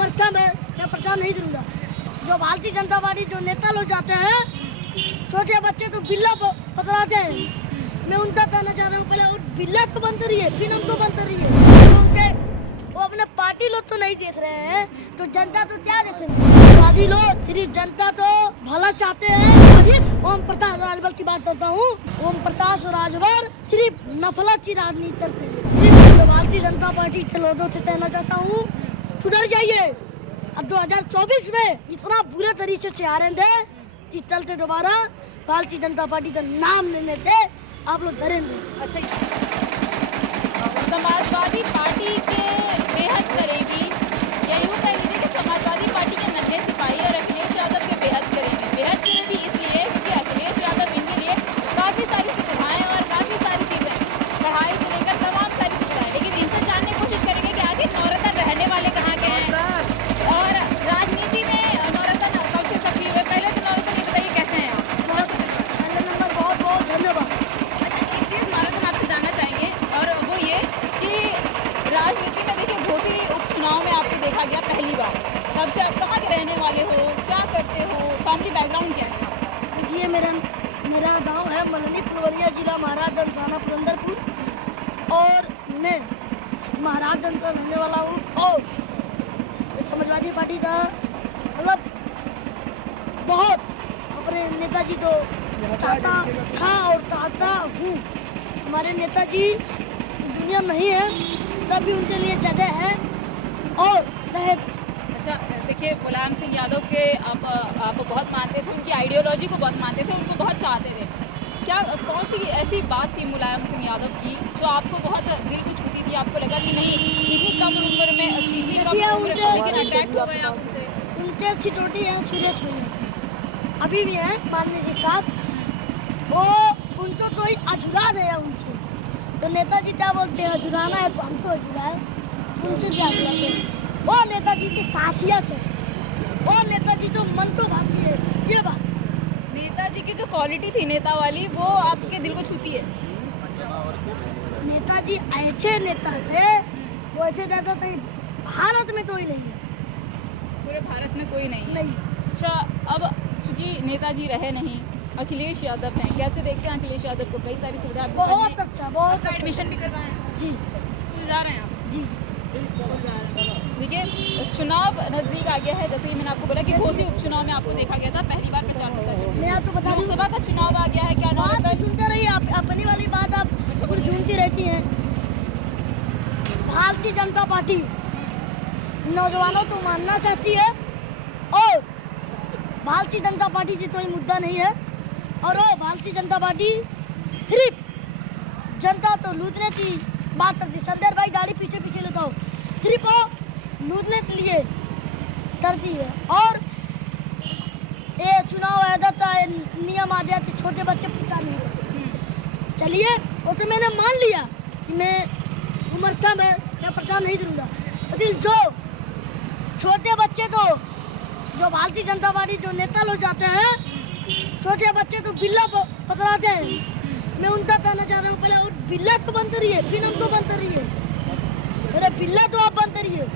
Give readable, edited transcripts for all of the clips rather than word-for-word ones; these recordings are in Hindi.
उम्र कम है, मैं प्रचार नहीं दूंगा। जो भारतीय जनता पार्टी जो नेता लोग जाते हैं, छोटे बच्चे तो बिल्ला पकड़ाते हैं। मैं उनका कहना चाह रहा हूँ, पहले बिल्ला तो बंद करिए, फिर हमको बंद करिए। तो उनके वो अपने पार्टी लोग तो नहीं देख रहे हैं, तो जनता तो क्या देखेंगे? वादी लोग सिर्फ जनता तो भला चाहते हैं। ओम प्रकाश राजभर की बात करता हूँ। ओम प्रकाश राजभर सिर्फ नफरत की राजनीति करते हैं। भारतीय जनता पार्टी के लोगों से कहना चाहता हूँ, सुधर जाइए। अब 2024 में इतना बुरे तरीके से आ रहे थे, इस चलते दोबारा भारतीय जनता पार्टी का नाम लेने थे आप लोग डरेंगे। अच्छा, समाजवादी पार्टी के बेहद करीबी, या यूँ कह लीजिए कि समाजवादी पार्टी के नन्हे सिपाही और अखिलेश यादव के बेहद करीबी इसलिए क्योंकि अखिलेश यादव इनके लिए काफ़ी सारी सुविधाएं और काफ़ी सारी चीज़ें, पढ़ाई से लेकर तमाम सारी सुविधाएं, लेकिन इनसे जानने की कोशिश करेंगे कि आगे नौरतन रहने वाले कहाँ के हैं और राजनीति में नौरतन कब से सक्रिय हुए। पहले तो नौरतन ये बताइए कैसे हैं आप? पहले नंबर बहुत बहुत धन्यवाद। अच्छा, एक चीज़ नौरतन आपसे जानना चाहेंगे और वो ये कि राजनीति में देखिए घोसी उपचुनाव में आपको देखा गया पहली बार, तब से आप कहाँ के रहने वाले हो, क्या करते हो, फैमिली बैकग्राउंड क्या है? देखिए मेरा गांव है मलनी फुलवरिया, जिला महाराजगंज, थाना पुरंदरपुर, और मैं महाराजगंज का रहने वाला हूँ। और समाजवादी पार्टी का मतलब बहुत अपने नेताजी को चाहता था और चाहता हूँ। हमारे नेताजी दुनिया नहीं है, तब भी उनके लिए जगह है और रहे। अच्छा, देखिए मुलायम सिंह यादव के आप बहुत मानते थे, उनकी आइडियोलॉजी को बहुत मानते थे, उनको बहुत चाहते थे। क्या कौन सी ऐसी बात थी मुलायम सिंह यादव की जो आपको बहुत दिल को छूती थी? आपको लगा कि नहीं, इतनी कम उम्र में लेकिन अट्रैक्ट हो गए आप उनसे? उनके सिटोटी हैं सुरेश भैया, अभी भी हैं मानने के साथ। वो उनको कोई अधूरा नहीं है उनसे। तो नेताजी क्या बोलते हैं, अधूराना है तो हम तो अधूरा है, उनसे क्या अधूराते हैं? वो नेताजी की साथियत है, वो नेताजी तो मन तो भाती है। ये बात नेताजी की जो क्वालिटी थी नेता वाली, वो आपके दिल को छूती है। नेताजी ऐसे नेता थे, वो ऐसे नेता कहीं भारत में कोई नहीं है, पूरे भारत में कोई नहीं। नहीं। अच्छा, अब चूंकि नेताजी रहे नहीं, अखिलेश यादव हैं, कैसे देखते हैं अखिलेश यादव को? कई सारी सुविधाएं, बहुत अच्छा, बहुत अच्छा। एडमिशन भी करवाए हैं जी, स्कूल जा रहे हैं आप? जी। देखिए चुनाव नज़दीक आ गया है, जैसे ही मैंने आपको बोला कि घोसी उपचुनाव में आपको देखा गया था पहली बार प्रचार प्रसार। मैं आपको बता दूं, लोकसभा का चुनाव आ गया है, क्या बात सुनते रहिए आप, अपनी वाली बात आप झूमती रहती हैं। भारतीय जनता पार्टी नौजवानों को मानना चाहती है और भारतीय जनता पार्टी की कोई मुद्दा नहीं है, और वो भारतीय जनता पार्टी सिर्फ जनता तो लूटने की बात करती है। संदर भाई गाड़ी पीछे पीछे लेता हो, सिर्फ वो लूटने के लिए करती है। और ये चुनाव आदत नियम आ गया कि छोटे बच्चे प्रचार नहीं करते। चलिए, वो तो मैंने मान लिया कि मैं उम्र कम है, मैं प्रचार नहीं दूंगा, लेकिन जो छोटे बच्चे तो जो भारतीय जनता पार्टी जो नेता लोग जाते हैं, छोटे बच्चे तो बिल्ला पकड़ाते हैं। मैं उनका कहना चाह रहा हूँ, पहले और बिल्ला तो बंद करिए, फिर हमको बंद करिए। अरे बिल्ला तो आप बंद करिए,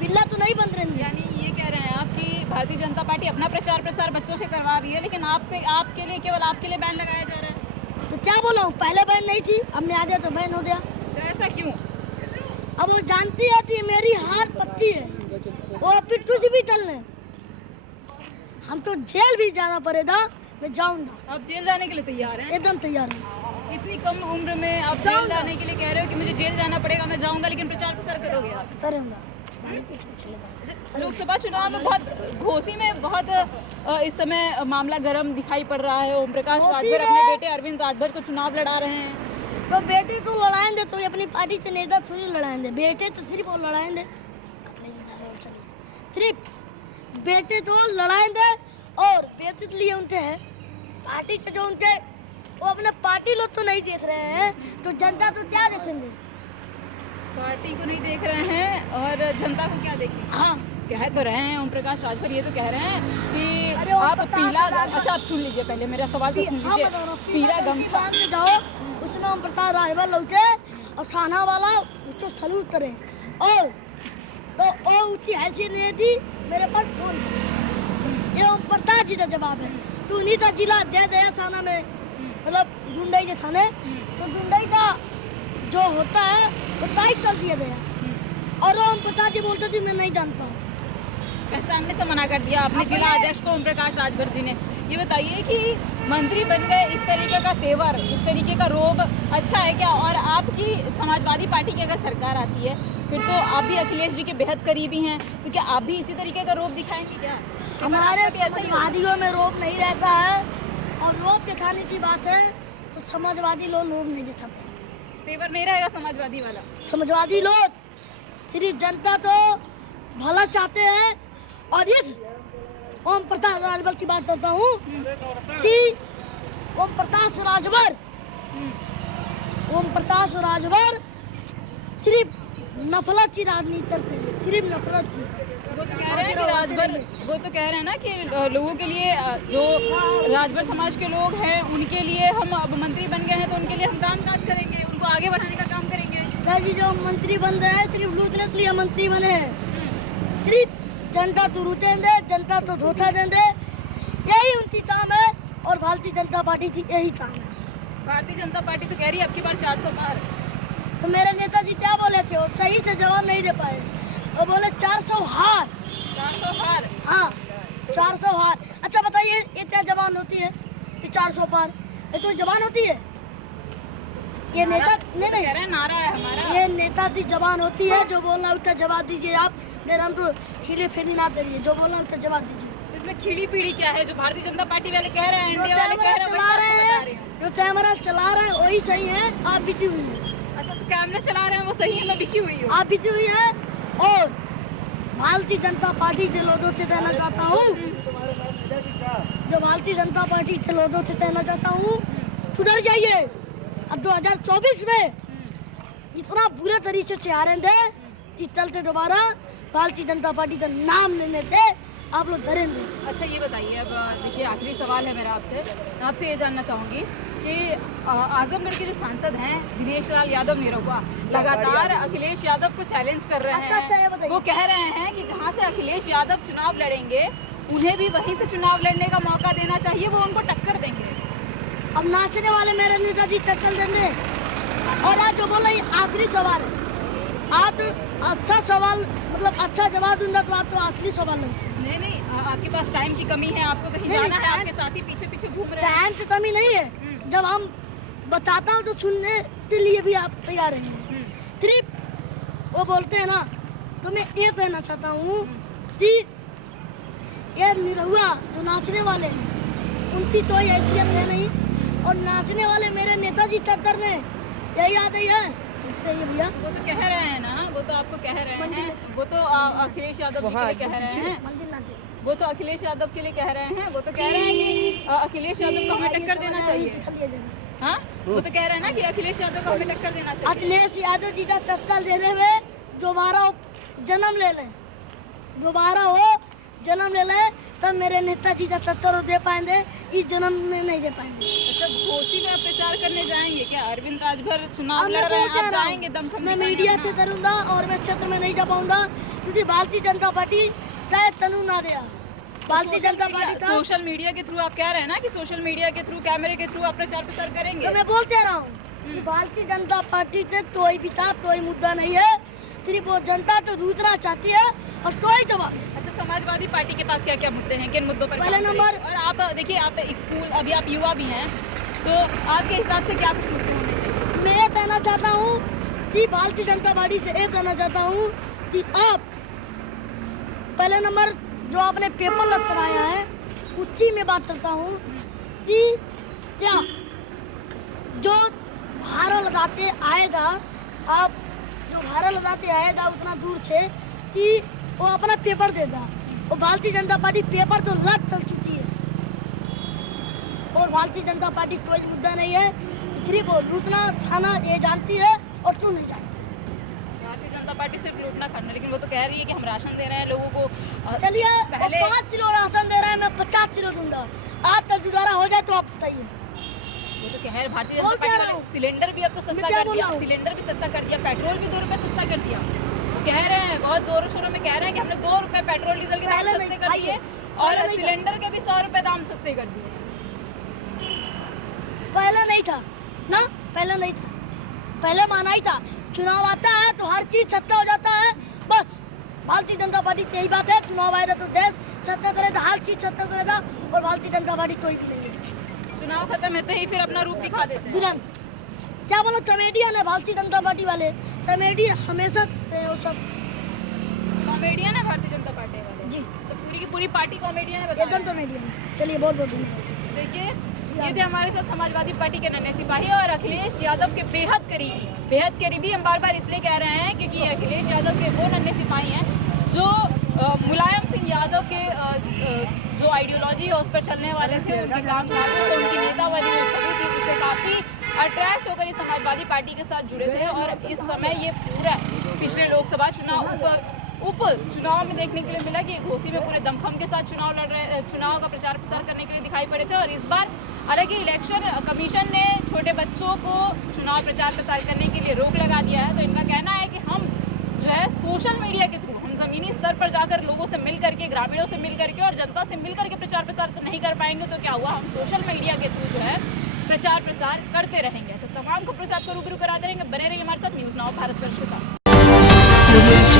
बिल्ला तो नहीं बंद रहेंगे। यानी ये कह रहे हैं आप कि भारतीय जनता पार्टी अपना प्रचार प्रसार बच्चों से करवा रही है, लेकिन आपके लिए केवल आपके लिए बैन लगाया जा रहा है। तो क्या बोला हूँ, पहले बैन नहीं थी, अब मैं आ गया तो बैन हो गया। तो ऐसा क्यों? अब वो जानती है कि मेरी हार पत्ती है, वो फिर तुझे भी चल रहे, हम तो जेल भी जाना पड़ेगा, मैं जाऊंगा। आप जेल जाने के लिए तैयार हैं? एकदम तैयार हूँ। इतनी कम उम्र में आप जेल जाने के लिए कह रहे हो कि मुझे जेल जाना पड़ेगा, मैं जाऊंगा, लेकिन प्रचार प्रसार करोगे आप? करूँगा। लोकसभा चुनाव में बहुत घोसी में बहुत इस समय मामला गर्म दिखाई पड़ रहा है। ओम प्रकाश राजभर अपने बेटे अरविंद राजभर को चुनाव लड़ा रहे हैं। तो बेटे तो लड़ाएंगे, तो अपनी पार्टी से नेता थोड़ी लड़ाएंगे, बेटे तो सिर्फ वो लड़ाएंगे, सिर्फ बेटे तो लड़ाएंगे। और बेटे के लिए उनके है पार्टी के, जो उनके वो अपने पार्टी लोग तो नहीं देख रहे हैं, तो जनता तो क्या देखेंगे? पार्टी को नहीं देख रहे हैं और जनता को क्या देखेंगे? हाँ, कह तो रहे हैं ओम प्रकाश राजभर, ये तो कह रहे हैं कि आप पीला, अच्छा आप सुन लीजिए पहले मेरा सवाल तो सुन लीजिए। पीला गमछा में जाओ, उसमें ओम प्रकाश राजभर लौटे और थाना वाला उसको सलूट करे और तो वो उसकी हैसियत नहीं थी मेरे पर फोन था। ये ओम प्रकाश जी का जवाब है। तू नहीं था जिला दे दे थाना में, मतलब गुंडई के थाने, तो गुंडई का जो होता है वो टाइप कर दिया गया। और ओम प्रकाश जी बोलते थे मैं नहीं जानता हूँ। पहचानने से मना कर दिया आपने जिला अध्यक्ष को ओम प्रकाश राजभर जी ने। ये बताइए कि मंत्री बन गए, इस तरीके का तेवर, इस तरीके का रोब अच्छा है क्या? और आपकी समाजवादी पार्टी की अगर सरकार आती है फिर तो आप भी अखिलेश जी के बेहद करीबी हैं, तो क्या आप भी इसी तरीके का रोब दिखाएंगे क्या? हमारे समाजवादियों में रोब नहीं रहता है, और रोब दिखाने की बात है तो समाजवादी लोग रोब नहीं दिखाते। तेवर नहीं रहेगा समाजवादी वाला? समाजवादी लोग सिर्फ जनता तो भला चाहते हैं। और इस ओम प्रकाश राजभर की बात करता हूँ कि ओम प्रकाश राजभर सिर्फ नफरत की राजनीति करते हैं, सिर्फ नफरत की। वो तो कह रहे हैं कि राजभर, वो तो कह रहे हैं ना कि लोगों के लिए, जो राजभर समाज के लोग हैं उनके लिए हम अब मंत्री बन गए हैं तो उनके लिए हम काम काज करेंगे, उनको आगे बढ़ाने का काम करेंगे। जी जो मंत्री बन रहे हैं सिर्फ लूटने के लिए मंत्री बने हैं, सिर्फ जनता तो लूटे दे, जनता तो धोखा दे दे, यही उनकी काम है। और भारतीय जनता पार्टी की यही काम है। भारतीय जनता पार्टी तो कह रही है अब की बार 400 पार। तो मेरे नेताजी क्या बोले थे, वो सही से जवाब नहीं दे पाए। वो बोले 400 हार। 400 हार? हाँ 400 हार। अच्छा बताइए ये क्या जवान होती है कि 400 पार? ये तो जवान होती है? ये नेता नहीं कह रहे हैं नारा है हमारा। ये नेताजी जवान होती है, जो बोलना उसका जवाब दीजिए आप। देर हम तो खिले फेरी ना करिए, जो बोलना उसका जवाब दीजिए। इसमें खिली पीढ़ी क्या है? जो भारतीय जनता पार्टी वाले कह रहे हैं, इंडिया वाले कह रहे हैं, जो कैमरा चला रहे हैं वही सही है, आप बीती हुई है। अच्छा तो कैमरा चला रहे हैं वो सही है, मैं बिकी हुई हूँ। आप बीती हुई है। और भारतीय जनता पार्टी के लोगों से कहना चाहता हूँ, जो भारतीय जनता पार्टी के लोगों से कहना चाहता हूँ, सुधर जाइए। अब 2024 में इतना बुरे तरीके से आ रहे थे कि चलते दोबारा भारतीय जनता पार्टी का नाम लेने थे आप लोग डरेंगे। अच्छा ये बताइए, अब देखिए आखिरी सवाल है मेरा आपसे। मैं आपसे ये जानना चाहूँगी कि आजमगढ़ के जो सांसद हैं दिनेश लाल यादव निरहुआ लगातार अखिलेश यादव को चैलेंज कर रहे हैं। वो कह रहे हैं कि जहाँ से अखिलेश यादव चुनाव लड़ेंगे उन्हें भी वहीं से चुनाव लड़ने का मौका देना चाहिए, वो उनको टक्कर देंगे। अब नाचने वाले मेरे नेताजी टक्कर देंगे। और आज जो बोला ये आखिरी सवाल है, आज अच्छा सवाल मतलब अच्छा जवाब दूंगा तो आप तो आखिरी सवाल नहीं। नहीं आपके पास टाइम की कमी है, आपको कहीं जाना है, आपके साथी पीछे पीछे घूम रहे हैं। टाइम की कमी नहीं है, जब हम बताता हूँ तो सुनने के लिए भी आप तैयार हैं। सिर्फ वो बोलते हैं ना, तो मैं ये कहना चाहता हूँ कि ये निरहुआ जो नाचने वाले हैं उनकी तो हैसियत है नहीं, और नाचने वाले मेरे नेताजी टक्कर ने यही याद है भैया। वो तो कह रहे हैं ना, वो तो आपको कह रहे हैं, वो तो अखिलेश यादव के लिए कह रहे हैं, वो तो अखिलेश यादव के लिए कह रहे हैं, वो तो कह रहे हैं कि अखिलेश यादव को हमें टक्कर देना चाहिए। हाँ वो तो कह रहे हैं ना कि अखिलेश यादव को हमें टक्कर देना चाहिए। अखिलेश यादव जी का टक्कर देने में दोबारा जन्म ले लें, दोबारा वो जन्म ले लें, तब मेरे नेताजी का टक्कर दे पाएंगे, इस जन्म में नहीं दे पाएंगे। अच्छा घोसी में आप प्रचार करने जाएंगे क्या? अरविंद राजभर चुनाव लड़ रहे हैं, आप जाएंगे दमखम? मैं मीडिया से करूंगा और मैं क्षेत्र में नहीं जा पाऊंगा क्योंकि भारतीय जनता पार्टी तय तनु ना दिया। भारतीय जनता पार्टी का सोशल मीडिया के थ्रू आप कह रहे हैं ना कि सोशल मीडिया के थ्रू, कैमरे के थ्रू आप प्रचार प्रसार करेंगे। तो मैं बोलते रहा हूँ भारतीय जनता पार्टी से कोई भी था, कोई मुद्दा नहीं है, सिर्फ वो जनता तो दूसरा चाहती है और कोई जवाब। अच्छा समाजवादी पार्टी के पास क्या क्या मुद्दे हैं, किन मुद्दों पर पहले नंबर, और आप देखिए आप स्कूल, अभी आप युवा भी हैं, तो आपके हिसाब से क्या कुछ मुद्दे होने चाहिए? मैं ये कहना चाहता हूँ कि भारतीय जनता पार्टी से ये कहना चाहता हूँ कि आप पहले नंबर जो आपने पेपर लग कराया है उसी में बात करता हूँ कि क्या जो भाड़ा लगाते आएगा, आप जो भाड़ा लगाते आएगा उतना दूर से कि वो अपना पेपर देगा। और भारतीय जनता पार्टी पेपर तो लग चल चुकी है, और भारतीय जनता पार्टी कोई मुद्दा नहीं है, सिर्फ लूटना खाना ये जानती है और तू नहीं जानती। भारतीय जनता पार्टी सिर्फ लूटना खाना, लेकिन वो तो कह रही है कि हम राशन दे रहे हैं लोगों को। चलिए पहले 5 किलो राशन दे रहे हैं, मैं 50 किलो दूंगा, आज तक गुजारा हो जाए तो आप बताइए। वो तो कह रहे भारतीय जनता पार्टी वाले सिलेंडर भी अब तो सस्ता कर दिया, सिलेंडर भी सस्ता कर दिया, पेट्रोल भी 2 रुपये सस्ता कर दिया। कह रहे हैं, बहुत जोरों शोरों में कह रहे हैं कि हमने 2 रुपए पेट्रोल डीजल के दाम पहले सस्ते नहीं- कर दिए पहले और नहीं था। सिलेंडर के भी 100 रुपए दाम सस्ते कर दिए। पहले नहीं था ना, पहले नहीं था, पहले माना ही था। चुनाव आता है तो हर चीज सत्ता हो जाता है, बस भारतीय जनता पार्टी की यही बात है। चुनाव आएगा तो देश सत्ता करेगा, हर चीज सत्ता करेगा, और भारतीय जनता पार्टी कोई भी नहीं है। चुनाव खत्म होते ही फिर अपना रूप दिखा देते हैं। तुरंत क्या बोलो, कॉमेडियन है भारतीय जनता पार्टी वाले, कॉमेडी हमेशा करते हैं वो सब। कॉमेडियन है भारतीय जनता पार्टी वाले जी, तो पूरी की पूरी पार्टी कॉमेडियन है, बता एकदम रहे हैं। कॉमेडियन है। चलिए बहुत बहुत धन्यवाद। देखिए, ये थे हमारे साथ समाजवादी पार्टी के नन्हे सिपाही और अखिलेश यादव के बेहद करीबी हम बार बार इसलिए कह रहे हैं क्योंकि अखिलेश यादव के वो नन्हे सिपाही हैं जो मुलायम सिंह यादव के जो आइडियोलॉजी है उस पर चलने वाले थे, उनके काम काजों से, उनकी नेता वाली जो छवि थी उससे काफ़ी अट्रैक्ट होकर इस समाजवादी पार्टी के साथ जुड़े थे। और इस समय ये पूरा पिछले लोकसभा उप चुनाव में देखने के लिए मिला कि घोसी में पूरे दमखम के साथ चुनाव का प्रचार प्रसार करने के लिए दिखाई पड़े थे। और इस बार हालांकि इलेक्शन कमीशन ने छोटे बच्चों को चुनाव प्रचार प्रसार करने के लिए रोक लगा दिया है, तो इनका कहना है कि हम जो है सोशल मीडिया के थ्रू, हम ज़मीनी स्तर पर जाकर लोगों से मिल करके, ग्रामीणों से मिल करके और जनता से मिल करके प्रचार प्रसार तो नहीं कर पाएंगे, तो क्या हुआ, हम सोशल मीडिया के थ्रू जो है प्रचार प्रसार करते रहेंगे। ऐसे तमाम खबरों से आपको रूबरू कराते रहेंगे। बने रहिए हमारे साथ न्यूज़ नाउ भारतवर्ष के साथ।